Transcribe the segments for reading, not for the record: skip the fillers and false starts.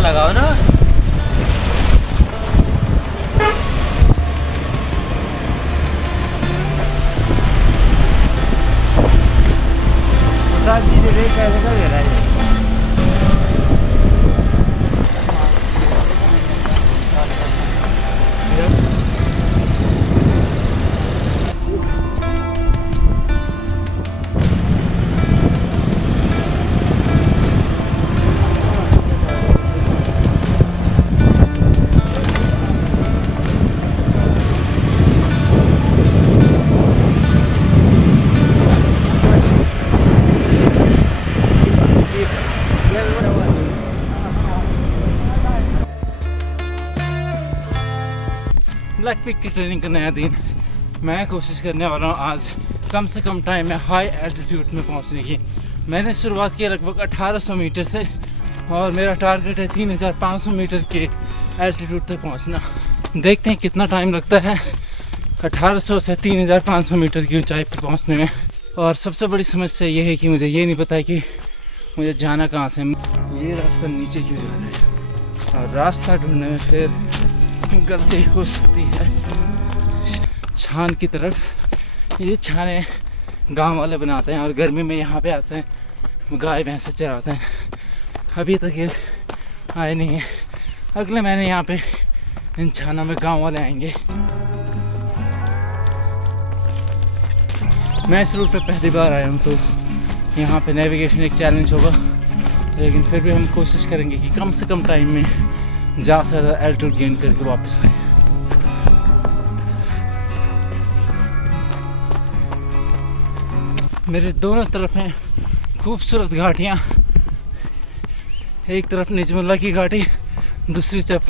लगाओ ना। धीरे धीरे कैसे का दे रहा है। ब्लैक पिक की ट्रेनिंग का नया दिन। मैं कोशिश करने वाला हूँ आज कम से कम टाइम में हाई एल्टीट्यूड में पहुँचने की। मैंने शुरुआत की लगभग 1800 मीटर से और मेरा टारगेट है 3500 मीटर के एल्टीट्यूड तक पहुँचना। देखते हैं कितना टाइम लगता है 1800 से 3500 मीटर की ऊंचाई पर पहुँचने में। और सबसे बड़ी समस्या ये है कि मुझे ये नहीं पता है कि मुझे जाना कहाँ से। ये रास्ता नीचे क्यों जा रहा है और रास्ता ढूंढने में फिर गलती हो सकती है। छान की तरफ, ये छाने गांव वाले बनाते हैं और गर्मी में यहाँ पे आते हैं गाय भैंसे चराते हैं। अभी तक ये आए नहीं है। अगले महीने यहाँ पे इन छानों में गांव वाले आएंगे। मैं इस रूट पे पहली बार आया हूँ तो यहाँ पे नेविगेशन एक चैलेंज होगा, लेकिन फिर भी हम कोशिश करेंगे कि कम से कम टाइम में ज़्यादा से ज़्यादा एल्टीट्यूड गेन करके वापस आए। मेरे दोनों तरफ हैं खूबसूरत घाटियाँ। एक तरफ निजमुल्ला की घाटी, दूसरी तरफ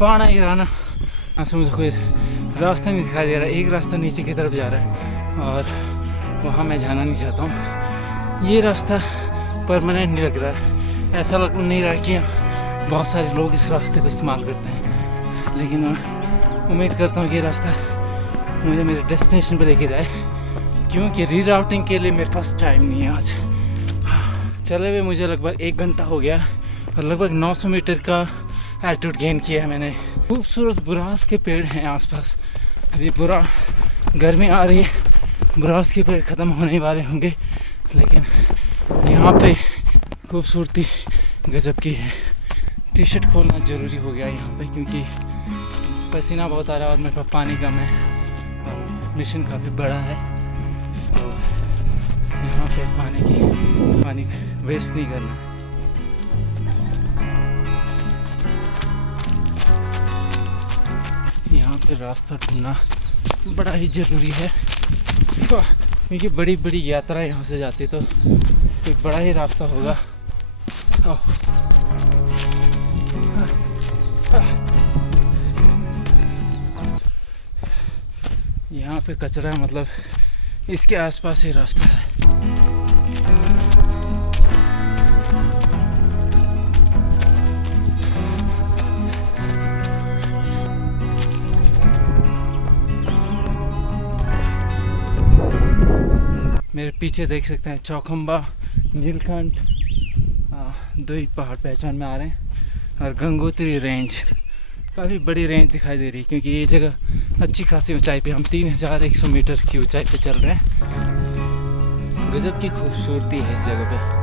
पाना ईराना। यहाँ से मुझे कोई रास्ता नहीं दिखाई दे रहा। एक रास्ता नीचे की तरफ जा रहा है और वहाँ मैं जाना नहीं चाहता हूँ। ये रास्ता परमानेंट नहीं लग रहा है। ऐसा लग नहीं रहा कि बहुत सारे लोग इस रास्ते को इस्तेमाल करते हैं, लेकिन मैं उम्मीद करता हूँ कि ये रास्ता मुझे मेरे डेस्टिनेशन पर लेके जाए, क्योंकि रीराउटिंग के लिए मेरे पास टाइम नहीं है आज। चले हुए मुझे लगभग 1 घंटा हो गया और लगभग 900 मीटर का एल्टीट्यूड गेन किया है मैंने। खूबसूरत बुरास के पेड़ हैं आसपास। अभी बुरा गर्मी आ रही है, बुरास के पेड़ ख़त्म होने वाले होंगे, लेकिन यहाँ पे खूबसूरती गजब की है। टी शर्ट खोलना ज़रूरी हो गया यहाँ पे, क्योंकि पसीना बहुत आ रहा है और मेरे पास पानी कम है और मिशन काफ़ी बड़ा है, तो यहाँ पे पानी वेस्ट नहीं करना है। यहाँ पे रास्ता ढूंढना बड़ा ही ज़रूरी है, क्योंकि बड़ी बड़ी यात्रा यहाँ से जाती तो कोई बड़ा ही रास्ता होगा। यहाँ पे कचरा है, मतलब इसके आसपास ही रास्ता है। मेरे पीछे देख सकते हैं चौखंबा, नीलकंठ, दो ही पहाड़ पहचान में आ रहे हैं और गंगोत्री रेंज। काफ़ी बड़ी रेंज दिखाई दे रही है, क्योंकि ये जगह अच्छी खासी ऊंचाई पे, हम 3100 मीटर की ऊंचाई पे चल रहे हैं। गजब की खूबसूरती है इस जगह पे।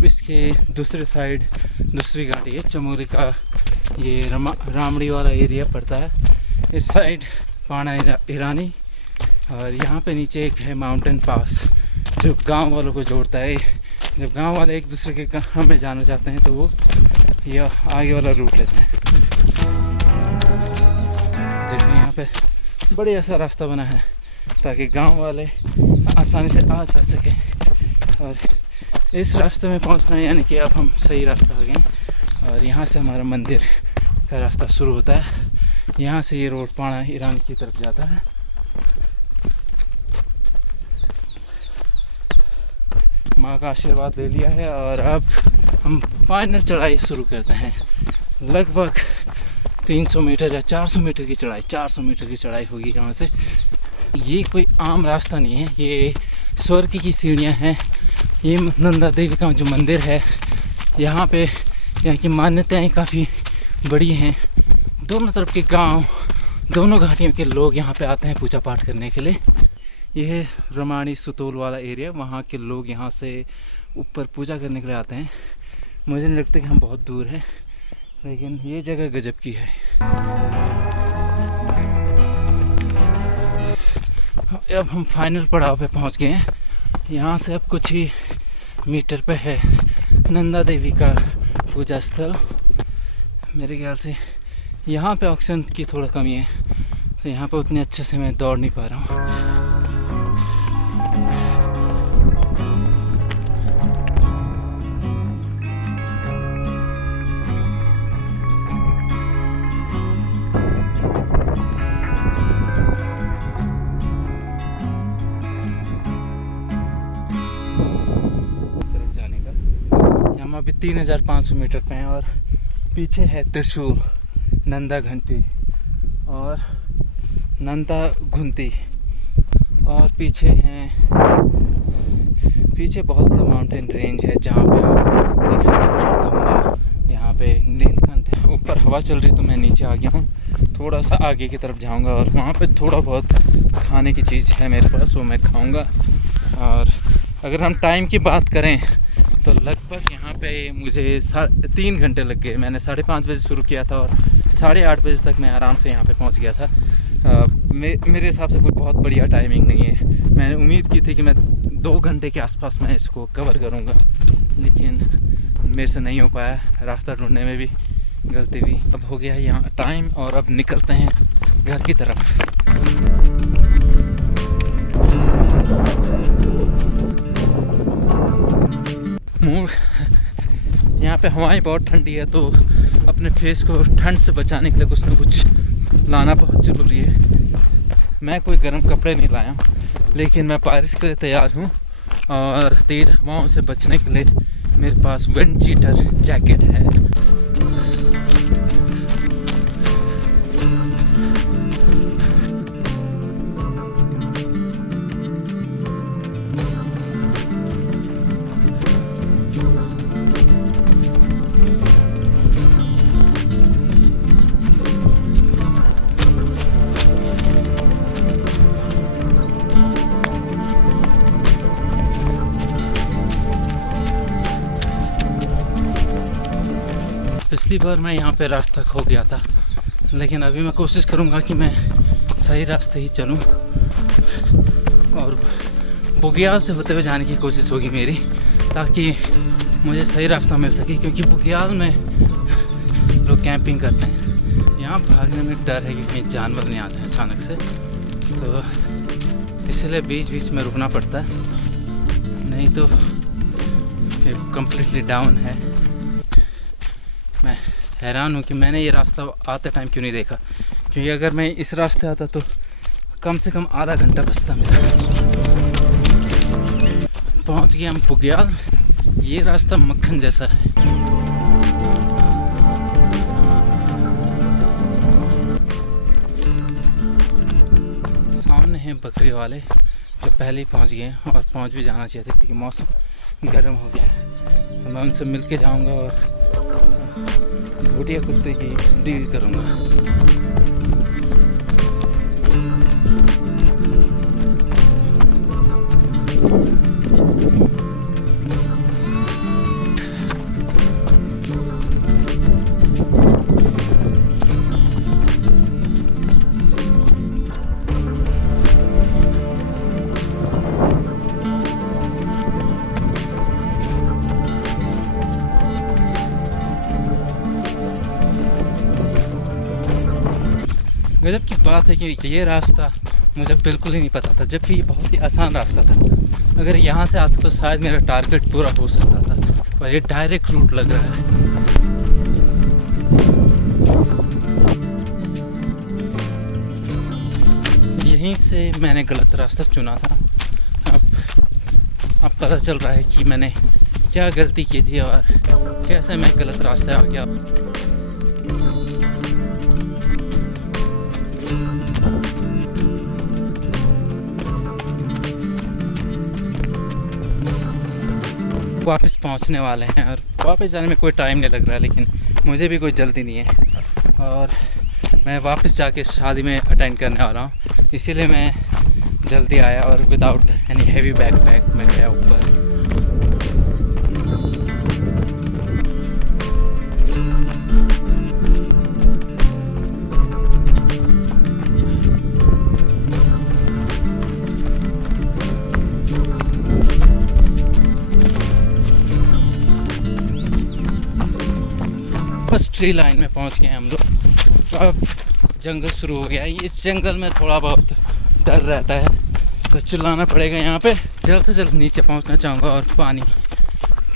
अब इसके दूसरे साइड दूसरी घाटी है, चमोली का ये रामड़ी वाला एरिया पड़ता है। इस साइड पाना ईरानी, और यहाँ पे नीचे एक है माउंटेन पास जो गांव वालों को जोड़ता है। जब गांव वाले एक दूसरे के गाँव में जाना चाहते हैं तो वो ये आगे वाला रूट लेते हैं। देखिए यहाँ पे बढ़िया सा रास्ता बना है ताकि गांव वाले आसानी से आ जा सकें। और इस रास्ते में पहुंचना है, यानी कि अब हम सही रास्ता आ गए। और यहाँ से हमारा मंदिर का रास्ता शुरू होता है। यहाँ से ये रोड पाना ईरान की तरफ जाता है। माँ का आशीर्वाद ले लिया है और अब हम फाइनल चढ़ाई शुरू करते हैं। लगभग 300 मीटर या 400 मीटर की चढ़ाई, 400 मीटर की चढ़ाई होगी यहाँ से। ये कोई आम रास्ता नहीं है, ये स्वर्ग की सीढ़ियाँ हैं। ये नंदा देवी का जो मंदिर है, यहाँ पे यहाँ की मान्यताएं काफ़ी बड़ी हैं। दोनों तरफ के गांव, दोनों घाटियों के लोग यहाँ पे आते हैं पूजा पाठ करने के लिए। यह है रमाणी सुतोल वाला एरिया, वहाँ के लोग यहाँ से ऊपर पूजा करने के लिए आते हैं। मुझे नहीं लगता कि हम बहुत दूर हैं, लेकिन ये जगह गजब की है। अब हम फाइनल पड़ाव पे पहुँच गए हैं। यहाँ से अब कुछ ही मीटर पे है नंदा देवी का पूजा स्थल। मेरे ख्याल से यहाँ पे ऑक्सीजन की थोड़ा कमी है, तो यहाँ पे उतने अच्छे से मैं दौड़ नहीं पा रहा हूँ। अभी 3500 मीटर पे हैं और पीछे है त्रिशूल, नंदा घंटी और नंदा घुंती, और पीछे बहुत बड़ा माउंटेन रेंज है जहाँ पे आप देख सकते हैं चौखंबा, यहाँ पे नीलकंठ है। ऊपर हवा चल रही तो मैं नीचे आ गया हूँ, थोड़ा सा आगे की तरफ जाऊँगा और वहाँ पे थोड़ा बहुत खाने की चीज़ है मेरे पास, वो मैं खाऊँगा। और अगर हम टाइम की बात करें तो लगभग यहाँ पे मुझे 3 घंटे लग गए। मैंने 5:30 बजे शुरू किया था और 8:30 बजे तक मैं आराम से यहाँ पे पहुँच गया था। मेरे हिसाब से कोई बहुत बढ़िया टाइमिंग नहीं है। मैंने उम्मीद की थी कि मैं 2 घंटे के आसपास मैं इसको कवर करूँगा, लेकिन मेरे से नहीं हो पाया। रास्ता ढूंढने में भी गलती हुई। अब हो गया यहाँ टाइम और अब निकलते हैं घर की तरफ। यहाँ पे हवाएं बहुत ठंडी है, तो अपने फेस को ठंड से बचाने के लिए कुछ ना कुछ लाना बहुत ज़रूरी है। मैं कोई गर्म कपड़े नहीं लाया, लेकिन मैं बारिश के लिए तैयार हूँ और तेज़ हवाओं से बचने के लिए मेरे पास विंड चीटर जैकेट है। पिछली बार मैं यहाँ पे रास्ता खो गया था, लेकिन अभी मैं कोशिश करूँगा कि मैं सही रास्ते ही चलूँ और बुग्याल से होते हुए जाने की कोशिश होगी मेरी, ताकि मुझे सही रास्ता मिल सके। क्योंकि बुग्याल में लोग कैंपिंग करते हैं। यहाँ भागने में डर है कि कहीं जानवर नहीं आते हैं अचानक से, तो इसलिए बीच बीच में रुकना पड़ता है, नहीं तो फिर कम्प्लीटली डाउन है। मैं हैरान हूँ कि मैंने ये रास्ता आते टाइम क्यों नहीं देखा, क्योंकि अगर मैं इस रास्ते आता तो कम से कम आधा घंटा बचता मेरा। पहुँच गया हम बुग्याल। ये रास्ता मक्खन जैसा है। सामने हैं बकरी वाले जो पहले ही पहुँच गए हैं और पहुँच भी जाना चाहिए थे, क्योंकि मौसम गर्म हो गया है। तो मैं उनसे मिल के जाऊँगा और भूटिया कुत्ते की डील करूँगा। बात है कि ये रास्ता मुझे बिल्कुल ही नहीं पता था, जबकि ये बहुत ही आसान रास्ता था। अगर यहाँ से आता तो शायद मेरा टारगेट पूरा हो सकता था, और ये डायरेक्ट रूट लग रहा है। यहीं से मैंने गलत रास्ता चुना था। अब पता चल रहा है कि मैंने क्या गलती की थी और कैसे मैं गलत रास्ते आ गया। वापस पहुंचने वाले हैं और वापस जाने में कोई टाइम नहीं लग रहा है, लेकिन मुझे भी कोई जल्दी नहीं है और मैं वापस जाके शादी में अटेंड करने वाला हूँ, इसीलिए मैं जल्दी आया और विदाउट एनी हैवी बैकपैक मैं गया ऊपर। बस ट्री लाइन में पहुंच गए हम लोग। अब जंगल शुरू हो गया है। इस जंगल में थोड़ा बहुत डर रहता है, तो चिल्लाना पड़ेगा यहाँ पे। जल्द से जल्द नीचे पहुँचना चाहूँगा और पानी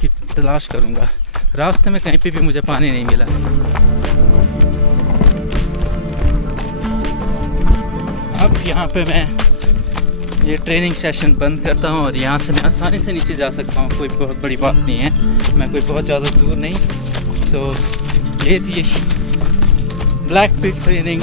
की तलाश करूँगा। रास्ते में कहीं पे भी मुझे पानी नहीं मिला। अब यहाँ पे मैं ये ट्रेनिंग सेशन बंद करता हूँ और यहाँ से मैं आसानी से नीचे जा सकता हूँ, कोई बहुत बड़ी बात नहीं है, मैं कोई बहुत ज़्यादा दूर नहीं। तो ये थी ब्लैक पिग ट्रेनिंग।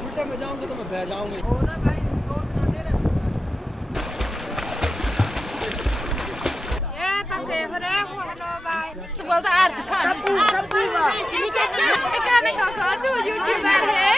उल्टा मैं जाऊंगा तो मैं बह जाऊंगा। बोलता अर्ज खान खाने का खा तू यूट्यूबर है।